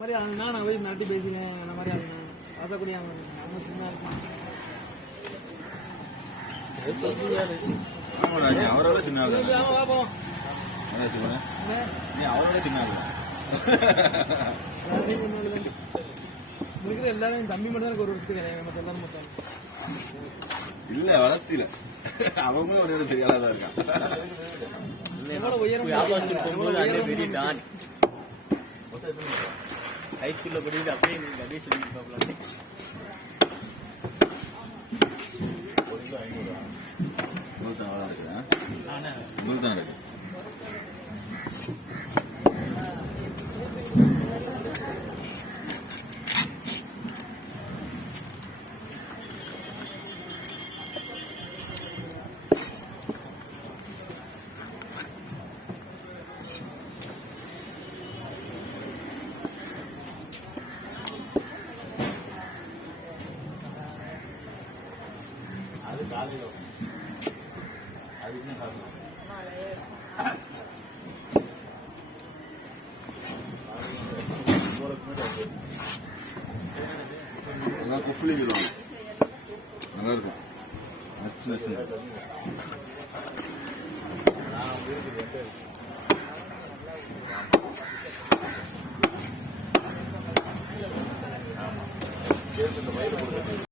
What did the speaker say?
மாதிரி ஆளுனா நான் போய் மிரட்டி பேசுவேன். அந்த மாதிரி ஆளுங்க ஆசைக்கூடிய அவங்க சின்ன இருக்கும். அவரோட சின்ன இருக்கிற எல்லாரும் தம்பி மட்டும் தான் ஒரு வருஷத்துக்கு கிடையாது. மற்ற எல்லாரும் மொத்தம் இல்ல வளர்த்தில அவங்க ஒரு தெரியாதான் இருக்கான். எவ்வளவு உயரம் ஹைஸ்கூல்ல படிக்கிட்டு அப்படியே அப்படியே சொல்லிட்டு இருக்கு. அது காலையில் அது இன்னும் சாப்பிடலாம். நல்லா குஃப்லி விடுவாங்க, நல்லா இருக்கும். நச்சு